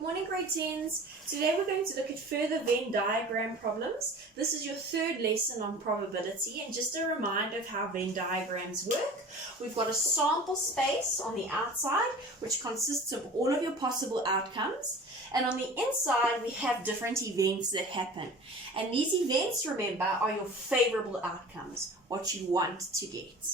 Good morning, grade 10s. Today we're going to look at further Venn diagram problems. This is your third lesson on probability, and just a reminder of how Venn diagrams work. We've got a sample space on the outside which consists of all of your possible outcomes, and on the inside we have different events that happen. And these events, remember, are your favorable outcomes, what you want to get.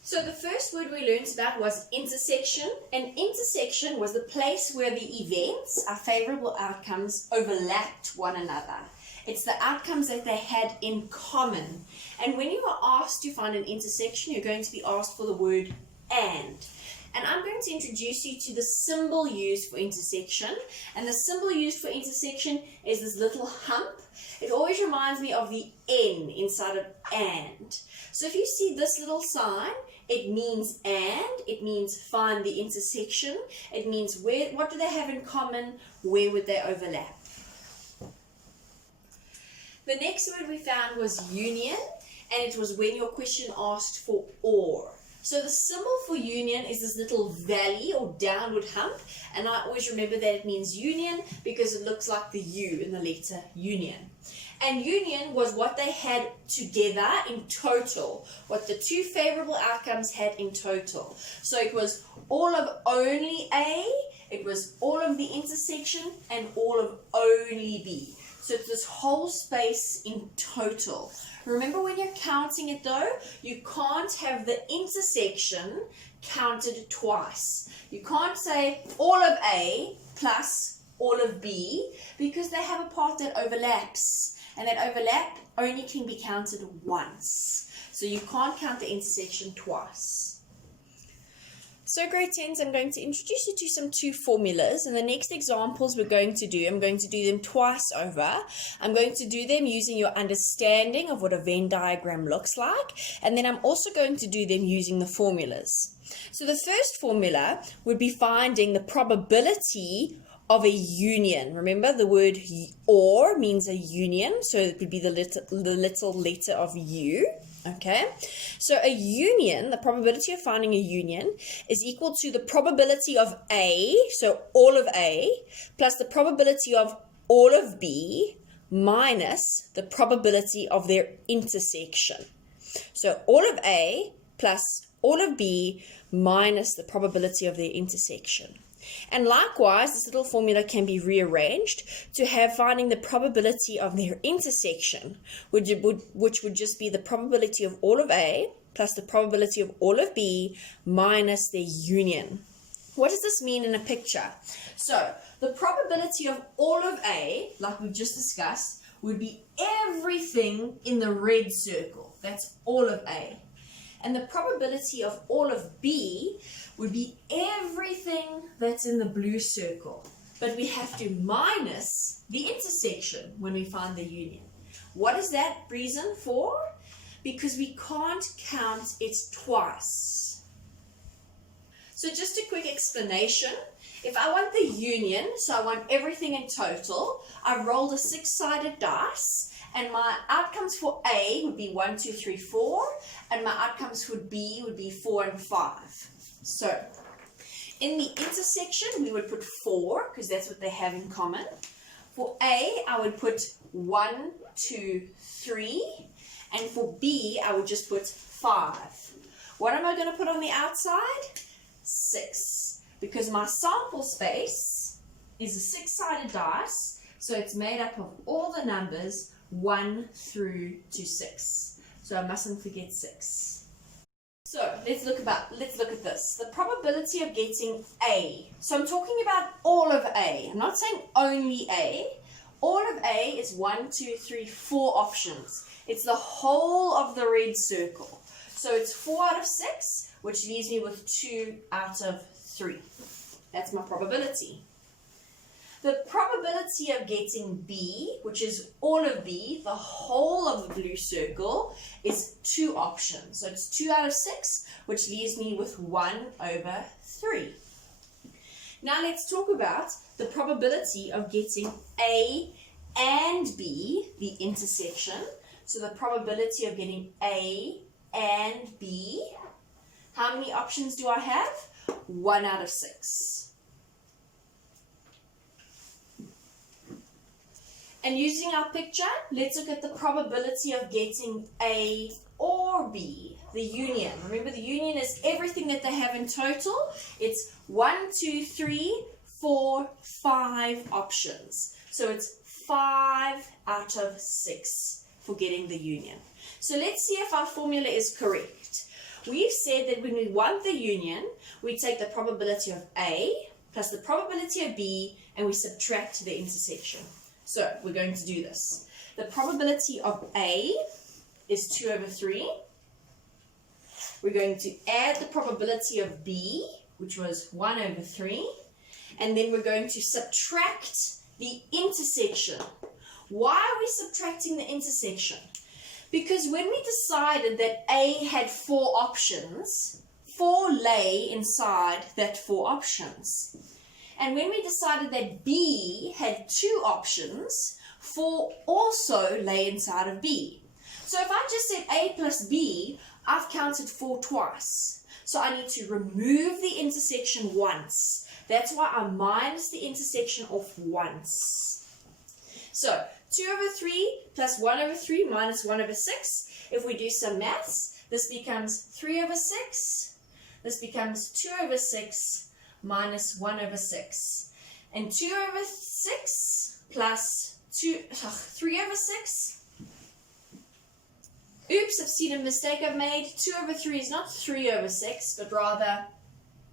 So the first word we learned about was intersection. An intersection was the place where the events, our favorable outcomes, overlapped one another. It's the outcomes that they had in common. And when you are asked to find an intersection, you're going to be asked for the word and. And I'm going to introduce you to the symbol used for intersection. And the symbol used for intersection is this little hump. It always reminds me of the N inside of and. So if you see this little sign, it means and, it means find the intersection, it means where, what do they have in common, where would they overlap. The next word we found was union, and it was when your question asked for or. So the symbol for union is this little valley or downward hump, and I always remember that it means union because it looks like the U in the letter union. And union was what they had together in total, what the two favorable outcomes had in total. So it was all of only A, it was all of the intersection, and all of only B. So it's this whole space in total. Remember, when you're counting it though, you can't have the intersection counted twice. You can't say all of A plus all of B because they have a part that overlaps. And that overlap only can be counted once. So you can't count the intersection twice. So grade 10s, I'm going to introduce you to some two formulas. And the next examples we're going to do, I'm going to do them twice over. I'm going to do them using your understanding of what a Venn diagram looks like. And then I'm also going to do them using the formulas. So the first formula would be finding the probability of a union. Remember, the word or means a union, so it would be the little letter of U. Okay, so a union, the probability of finding a union, is equal to the probability of A, so all of A, plus the probability of all of B, minus the probability of their intersection. So all of A plus all of B minus the probability of their intersection. And likewise, this little formula can be rearranged to have finding the probability of their intersection, which would just be the probability of all of A plus the probability of all of B minus their union. What does this mean in a picture? So the probability of all of A, like we've just discussed, would be everything in the red circle. That's all of A. And the probability of all of B would be everything that's in the blue circle. But we have to minus the intersection when we find the union. What is that reason for? Because we can't count it twice. So just a quick explanation. If I want the union, so I want everything in total, I rolled a six-sided dice. And my outcomes for A would be 1, 2, 3, 4. And my outcomes for B would be 4 and 5. So, in the intersection, we would put 4, because that's what they have in common. For A, I would put 1, 2, 3. And for B, I would just put 5. What am I going to put on the outside? 6. Because my sample space is a six-sided dice. So, it's made up of all the numbers 1 through to 6. So I mustn't forget 6. So let's look at this. The probability of getting A. So I'm talking about all of A. I'm not saying only A. All of A is 1, 2, 3, 4 options. It's the whole of the red circle. So it's 4 out of 6, which leaves me with 2 out of 3. That's my probability. The probability of getting B, which is all of B, the whole of the blue circle, is 2 options. So it's 2 out of 6, which leaves me with 1 over 3. Now let's talk about the probability of getting A and B, the intersection. So the probability of getting A and B, how many options do I have? 1 out of 6. And using our picture, let's look at the probability of getting A or B, the union. Remember, the union is everything that they have in total. It's 1, 2, 3, 4, 5 options. So it's 5 out of 6 for getting the union. So let's see if our formula is correct. We've said that when we want the union, we take the probability of A plus the probability of B, and we subtract the intersection. So we're going to do this. The probability of A is 2 over 3. We're going to add the probability of B, which was 1 over 3. And then we're going to subtract the intersection. Why are we subtracting the intersection? Because when we decided that A had 4 options, 4 lay inside that 4 options. And when we decided that B had 2 options, 4 also lay inside of B. So if I just said A plus B, I've counted 4 twice. So I need to remove the intersection once. That's why I minus the intersection off once. So 2 over 3 plus 1 over 3 minus 1 over 6. If we do some maths, this becomes 3 over 6. This becomes 2 over 6 minus 1 over 6. And 2 over 6 plus 3 over 6. Oops, I've seen a mistake I've made. 2 over 3 is not 3 over 6, but rather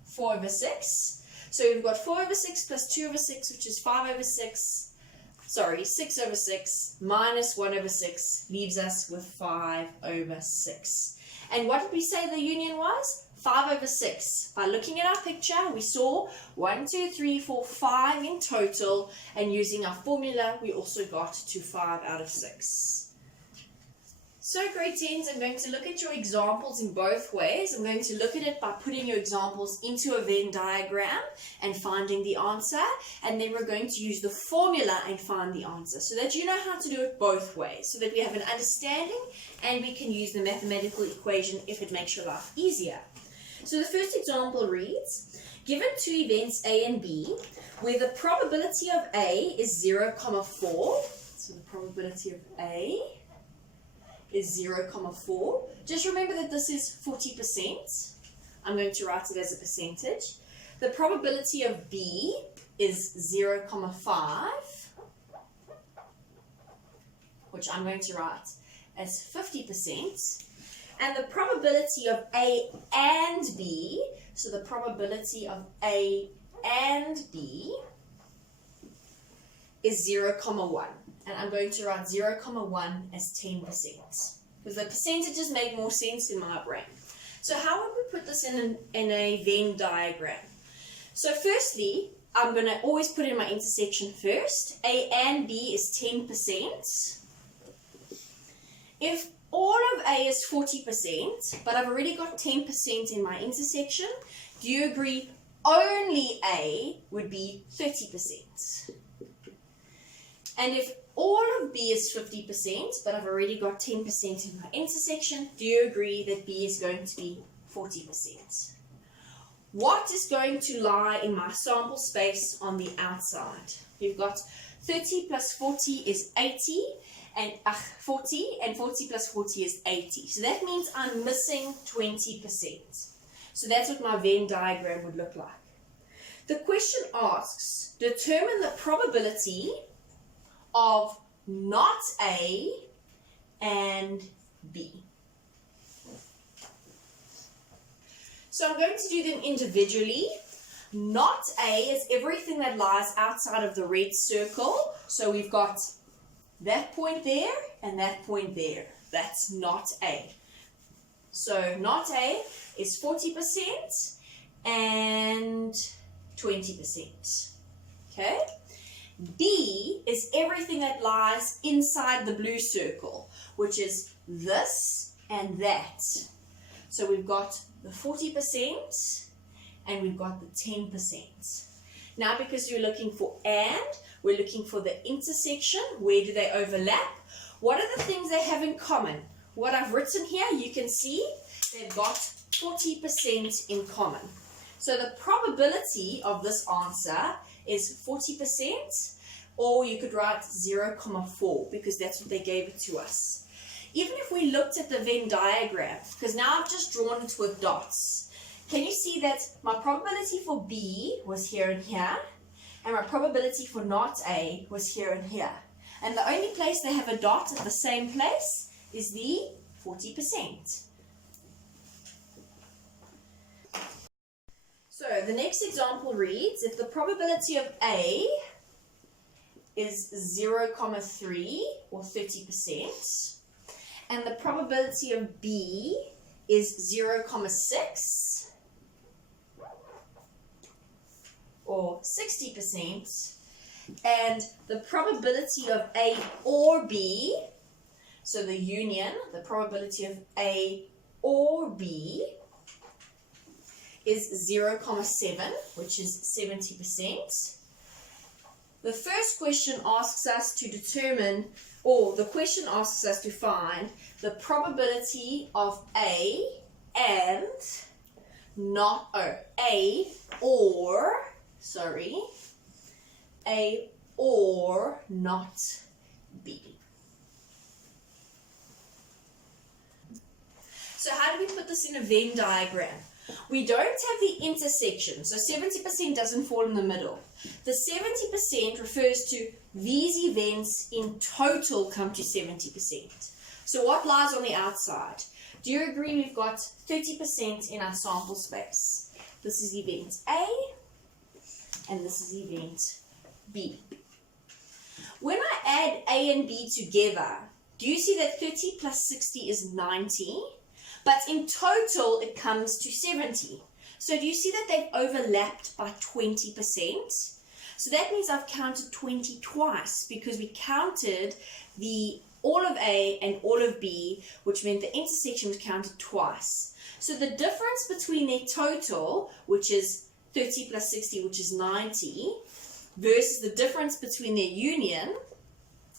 4 over 6. So we've got 4 over 6 plus 2 over 6, which is 5 over 6. Sorry, 6 over 6 minus 1 over 6 leaves us with 5 over 6. And what did we say the union was? 5 over 6. By looking at our picture, we saw 1, 2, 3, 4, 5 in total. And using our formula, we also got to 5 out of 6. So grade 10s, I'm going to look at your examples in both ways. I'm going to look at it by putting your examples into a Venn diagram and finding the answer. And then we're going to use the formula and find the answer so that you know how to do it both ways, so that we have an understanding and we can use the mathematical equation if it makes your life easier. So the first example reads, given 2 events A and B, where the probability of A is 0,4, so the probability of A is 0,4. Just remember that this is 40%. I'm going to write it as a percentage. The probability of B is 0,5, which I'm going to write as 50%. And the probability of A and B, so the probability of A and B is 0,1. And I'm going to write 0,1 as 10%. Because the percentages make more sense in my brain. So how would we put this in a Venn diagram? So firstly, I'm going to always put in my intersection first. A and B is 10%. If all of A is 40%, but I've already got 10% in my intersection, do you agree only A would be 30%? And if all of B is 50%, but I've already got 10% in my intersection, do you agree that B is going to be 40%? What is going to lie in my sample space on the outside? We've got 30 plus 40 is 80, and 40, and 40 plus 40 is 80. So that means I'm missing 20%. So that's what my Venn diagram would look like. The question asks, determine the probability of not A and B. So I'm going to do them individually. Not A is everything that lies outside of the red circle. So we've got that point there and that point there. That's not A. So not A is 40% and 20%. Okay? B is everything that lies inside the blue circle, which is this and that. So we've got the 40% and we've got the 10%. Now, because you're looking for and, we're looking for the intersection. Where do they overlap? What are the things they have in common? What I've written here, you can see they've got 40% in common. So the probability of this answer is 40%, or you could write 0,4 because that's what they gave it to us. Even if we looked at the Venn diagram, because now I've just drawn it with dots, can you see that my probability for B was here and here, and my probability for not A was here and here. And the only place they have a dot at the same place is the 40%. So the next example reads, if the probability of A is 0,3 or 30%, and the probability of B is 0,6 or 60%, and the probability of A or B, so the union, the probability of A or B is 0,7, which is 70%. The first question asks us to determine, or the question asks us to find the probability of A and not, A or not B. So how do we put this in a Venn diagram? We don't have the intersection, so 70% doesn't fall in the middle. The 70% refers to these events in total come to 70%. So what lies on the outside? Do you agree we've got 30% in our sample space? This is event A, and this is event B. When I add A and B together, do you see that 30 plus 60 is 90? But in total, it comes to 70. So do you see that they've overlapped by 20%? So that means I've counted 20 twice because we counted all of A and all of B, which meant the intersection was counted twice. So the difference between their total, which is 30 plus 60, which is 90, versus the difference between their union,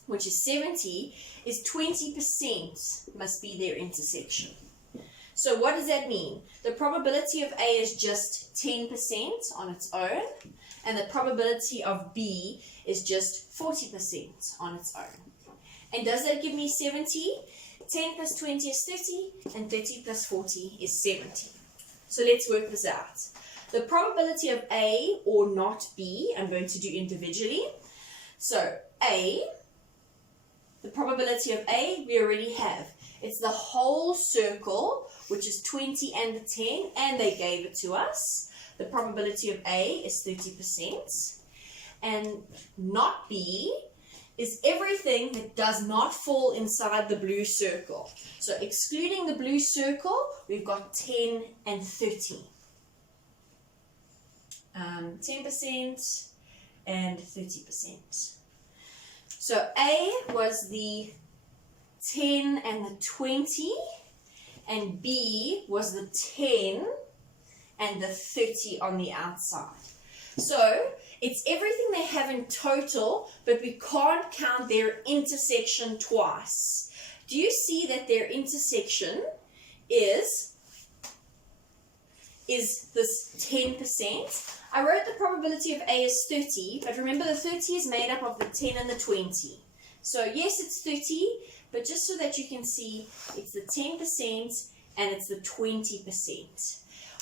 which is 70, is 20% must be their intersection. So what does that mean? The probability of A is just 10% on its own, and the probability of B is just 40% on its own. And does that give me 70? 10 plus 20 is 30, and 30 plus 40 is 70. So let's work this out. The probability of A or not B, I'm going to do individually. So A, the probability of A, we already have. It's the whole circle, which is 20 and the 10, and they gave it to us. The probability of A is 30%. And not B is everything that does not fall inside the blue circle. So excluding the blue circle, we've got 10 and 30. 10% and 30%. So A was the 10 and the 20, and B was the 10 and the 30 on the outside. So it's everything they have in total, but we can't count their intersection twice. Do you see that their intersection is this 10%? I wrote the probability of A is 30, but remember the 30 is made up of the 10 and the 20. So yes, it's 30, but just so that you can see, it's the 10% and it's the 20%.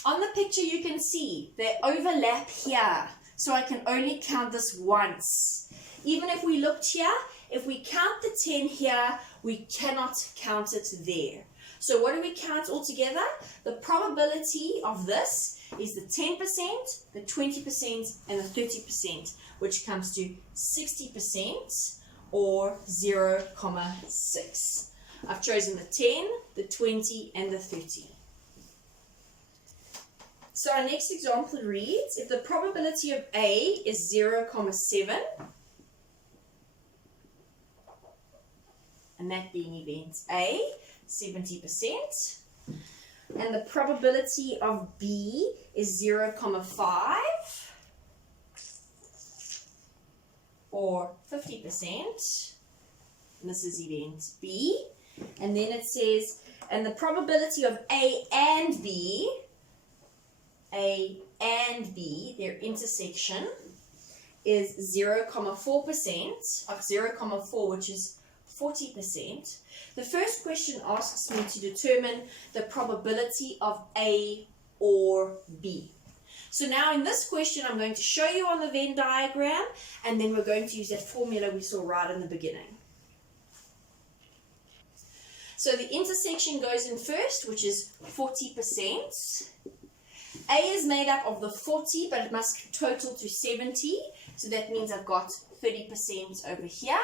On the picture, you can see they overlap here, so I can only count this once. Even if we looked here, if we count the 10 here, we cannot count it there. So what do we count altogether? The probability of this is the 10%, the 20%, and the 30%, which comes to 60% or 0,6. I've chosen the 10, the 20, and the 30. So our next example reads, if the probability of A is 0,7, and that being event A, 70%, and the probability of B is 0,5, or 50%, and this is event B, and then it says, and the probability of A and B, their intersection, is 0.4% of 0.4, which is 40%. The first question asks me to determine the probability of A or B. So now in this question, I'm going to show you on the Venn diagram, and then we're going to use that formula we saw right in the beginning. So the intersection goes in first, which is 40%. A is made up of the 40, but it must total to 70. So that means I've got 30% over here.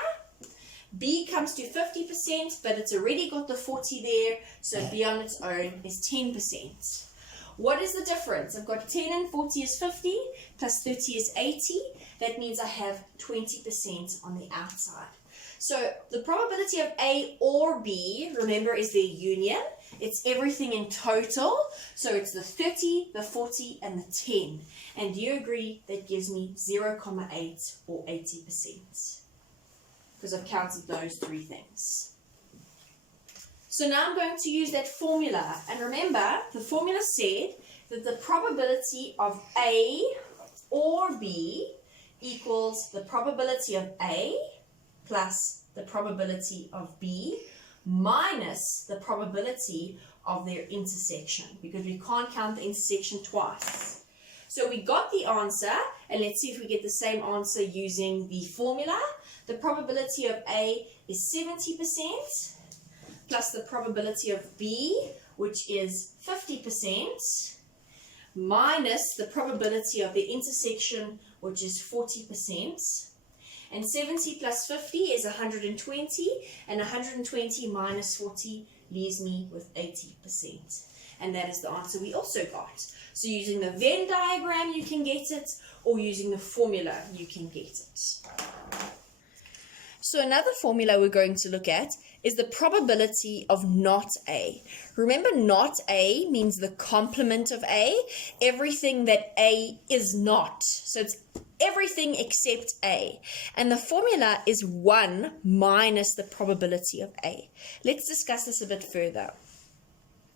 B comes to 50%, but it's already got the 40 there, so B on its own is 10%. What is the difference? I've got 10 and 40 is 50, plus 30 is 80. That means I have 20% on the outside. So the probability of A or B, remember, is their union. It's everything in total. So it's the 30, the 40, and the 10. And do you agree that gives me 0.8 or 80%? Because I've counted those three things. So now I'm going to use that formula. And remember, the formula said that the probability of A or B equals the probability of A plus the probability of B minus the probability of their intersection, because we can't count the intersection twice. So we got the answer, and let's see if we get the same answer using the formula. The probability of A is 70% plus the probability of B, which is 50%, minus the probability of the intersection, which is 40%. And 70 plus 50 is 120, and 120 minus 40 leaves me with 80%. And that is the answer we also got. So using the Venn diagram you can get it, or using the formula you can get it. So another formula we're going to look at is the probability of not A. Remember, not A means the complement of A, everything that A is not. So it's everything except A. And the formula is 1 minus the probability of A. Let's discuss this a bit further.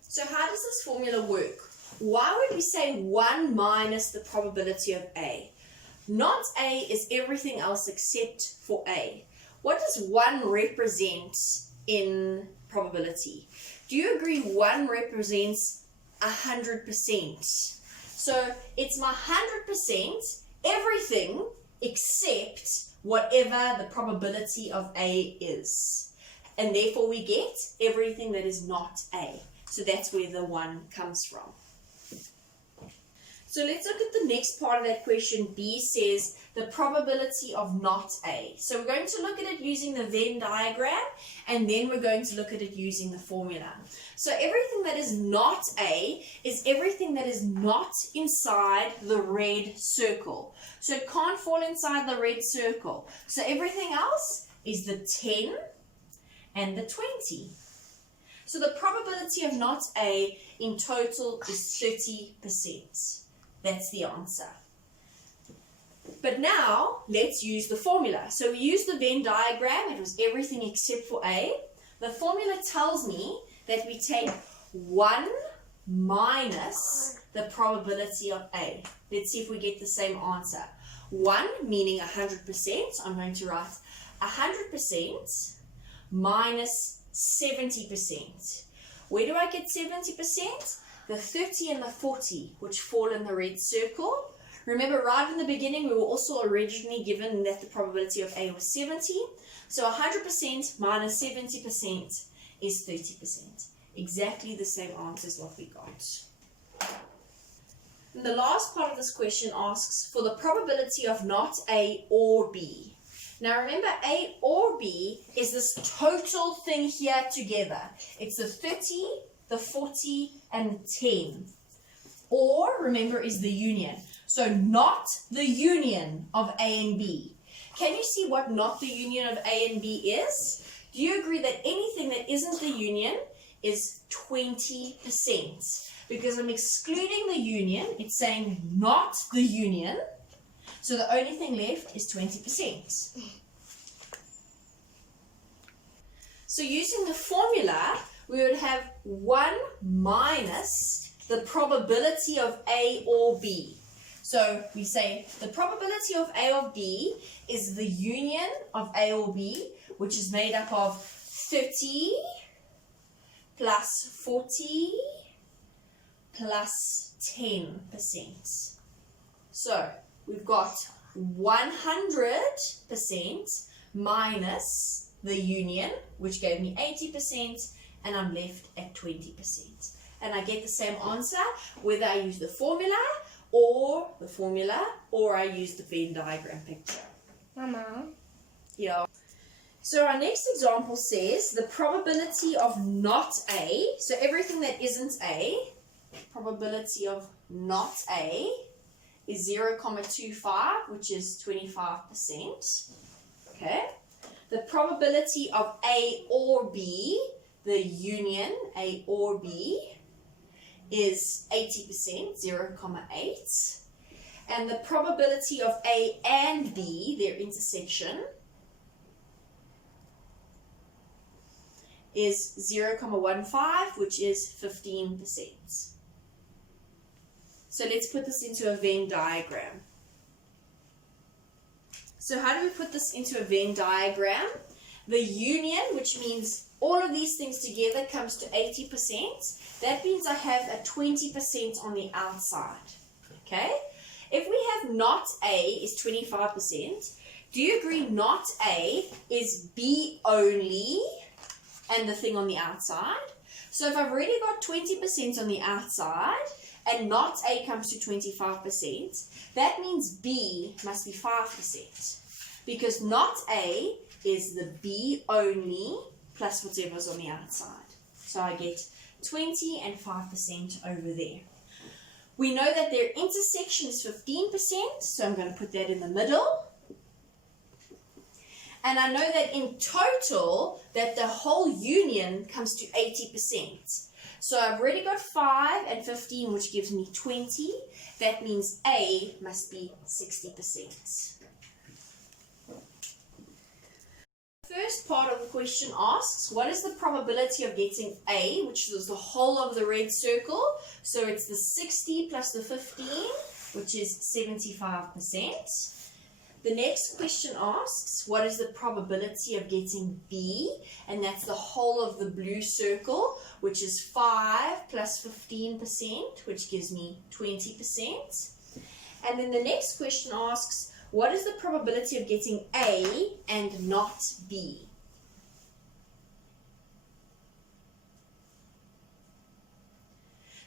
So how does this formula work? Why would we say 1 minus the probability of A? Not A is everything else except for A. What does 1 represent in probability? Do you agree 1 represents 100%? So it's my 100%, everything except whatever the probability of A is. And therefore we get everything that is not A. So that's where the 1 comes from. So let's look at the next part of that question. B says the probability of not A. So we're going to look at it using the Venn diagram, and then we're going to look at it using the formula. So everything that is not A is everything that is not inside the red circle. So it can't fall inside the red circle. So everything else is the 10 and the 20. So the probability of not A in total is 30%. That's the answer. But now, let's use the formula. So we use the Venn diagram. It was everything except for A. The formula tells me that we take 1 minus the probability of A. Let's see if we get the same answer. 1 meaning 100%. I'm going to write 100% minus 70%. Where do I get 70%? The 30 and the 40, which fall in the red circle. Remember, right in the beginning, we were also originally given that the probability of A was 70. So 100% minus 70% is 30%. Exactly the same answer as what we got. And the last part of this question asks for the probability of not A or B. Now remember, A or B is this total thing here together. It's the 30, the 40, and the 10. Or, remember, is the union. So not the union of A and B. Can you see what not the union of A and B is? Do you agree that anything that isn't the union is 20%? Because I'm excluding the union, it's saying not the union. So the only thing left is 20%. So using the formula, we would have 1 minus the probability of A or B. So we say the probability of A of B is the union of A or B, which is made up of 30 plus 40 plus 10%. So we've got 100% minus the union, which gave me 80%, and I'm left at 20%. And I get the same answer whether I use the formula or I use the Venn diagram picture. Mama. Yeah. So our next example says the probability of not A, so everything that isn't A, probability of not A is 0.25, which is 25%. Okay. The probability of A or B, the union A or B, is 80%, 0.8. And the probability of A and B, their intersection, is 0.15, which is 15%. So let's put this into a Venn diagram. So how do we put this into a Venn diagram? The union, which means all of these things together, comes to 80%. That means I have a 20% on the outside. Okay? If we have not A is 25%, do you agree not A is B only and the thing on the outside? So if I've already got 20% on the outside and not A comes to 25%, that means B must be 5%. Because not A is the B only plus whatever's on the outside. So I get 20 and 5% over there. We know that their intersection is 15%, so I'm going to put that in the middle. And I know that in total, that the whole union comes to 80%. So I've already got 5 and 15, which gives me 20. That means A must be 60%. First part of the question asks, what is the probability of getting A, which is the whole of the red circle? So it's the 60 plus the 15, which is 75%. The next question asks, what is the probability of getting B? And that's the whole of the blue circle, which is 5 plus 15%, which gives me 20%. And then the next question asks, what is the probability of getting A and not B?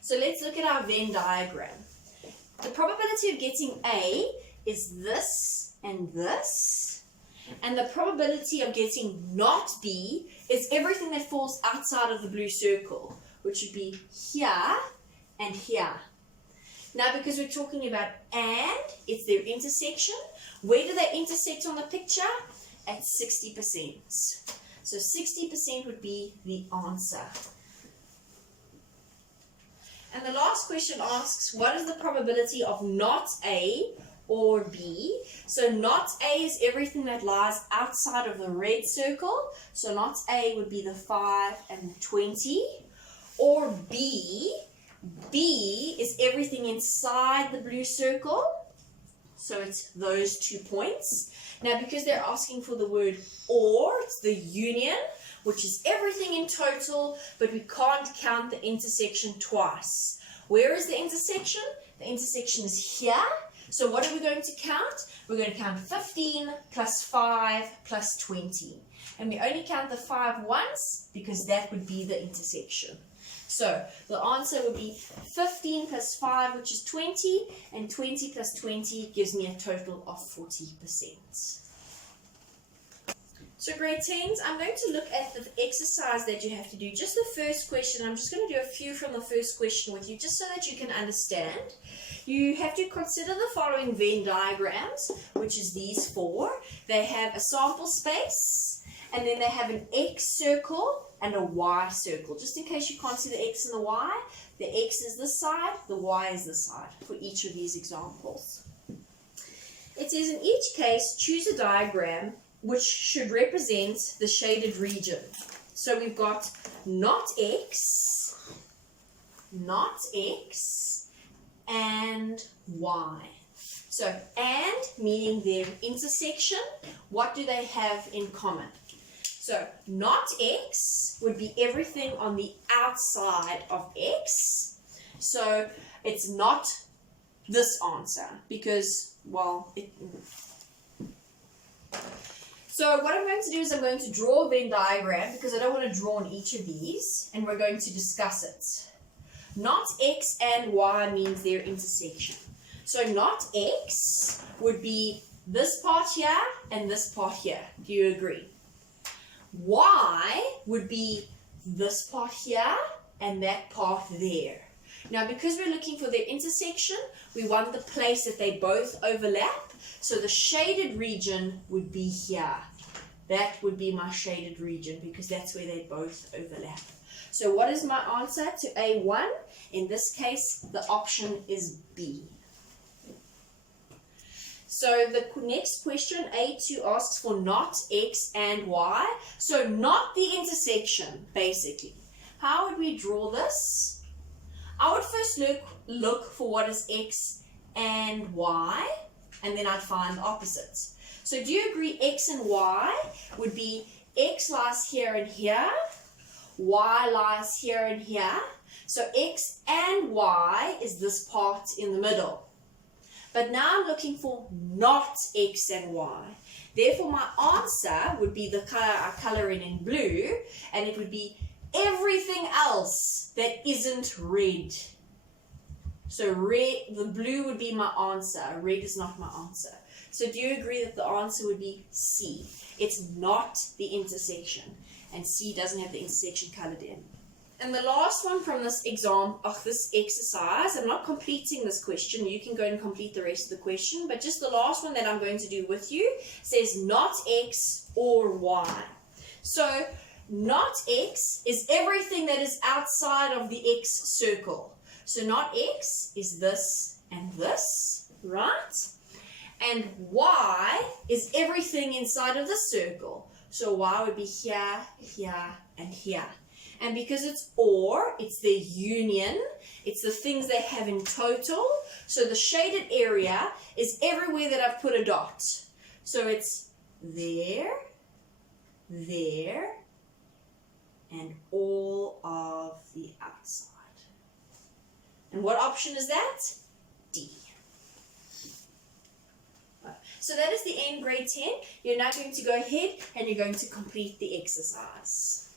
So let's look at our Venn diagram. The probability of getting A is this and this. And the probability of getting not B is everything that falls outside of the blue circle, which would be here and here. Now, because we're talking about and, it's their intersection. Where do they intersect on the picture? At 60%. So 60% would be the answer. And the last question asks, what is the probability of not A or B? So not A is everything that lies outside of the red circle. So not A would be the 5 and the 20. Or B is everything inside the blue circle. So it's those 2 points. Now, because they're asking for the word or, it's the union, which is everything in total, but we can't count the intersection twice. Where is the intersection? The intersection is here. So what are we going to count? We're going to count 15 plus 5 plus 20. And we only count the 5 once because that would be the intersection. So the answer would be 15 plus 5, which is 20, and 20 plus 20 gives me a total of 40%. So grade 10s, I'm going to look at the exercise that you have to do. Just the first question. I'm just going to do a few from the first question with you, just so that you can understand. You have to consider the following Venn diagrams, which is these 4. They have a sample space, and then they have an X circle and a Y circle. Just in case you can't see the X and the Y, the X is this side, the Y is this side for each of these examples. It says in each case, choose a diagram which should represent the shaded region. So we've got not X, and Y. So, and meaning their intersection, what do they have in common? So, not x would be everything on the outside of x. So, it's not this answer because, well, so what I'm going to do is I'm going to draw a Venn diagram because I don't want to draw on each of these, and we're going to discuss it. Not x and y means their intersection. So not x would be this part here and this part here. Do you agree? Y would be this part here and that part there. Now, because we're looking for their intersection, we want the place that they both overlap. So the shaded region would be here. That would be my shaded region because that's where they both overlap. So what is my answer to A1? In this case, the option is B. So the next question, A2, asks for not x and y. So not the intersection, basically. How would we draw this? I would first look for what is x and y, and then I'd find the opposites. So do you agree x and y would be x lies here and here, y lies here and here. So x and y is this part in the middle. But now I'm looking for not x and y. Therefore, my answer would be the color I color in blue, and it would be everything else that isn't red. So red, the blue would be my answer. Red is not my answer. So do you agree that the answer would be C? It's not the intersection, and C doesn't have the intersection colored in. And the last one from this this exercise, I'm not completing this question. You can go and complete the rest of the question, but just the last one that I'm going to do with you says not x or y. So not x is everything that is outside of the x circle. So not x is this and this, right? And y is everything inside of the circle. So y would be here, here, and here. And because it's or, it's their union. It's the things they have in total. So the shaded area is everywhere that I've put a dot. So it's there, there, and all of the outside. And what option is that? D. So that is the end grade 10. You're now going to go ahead and you're going to complete the exercise.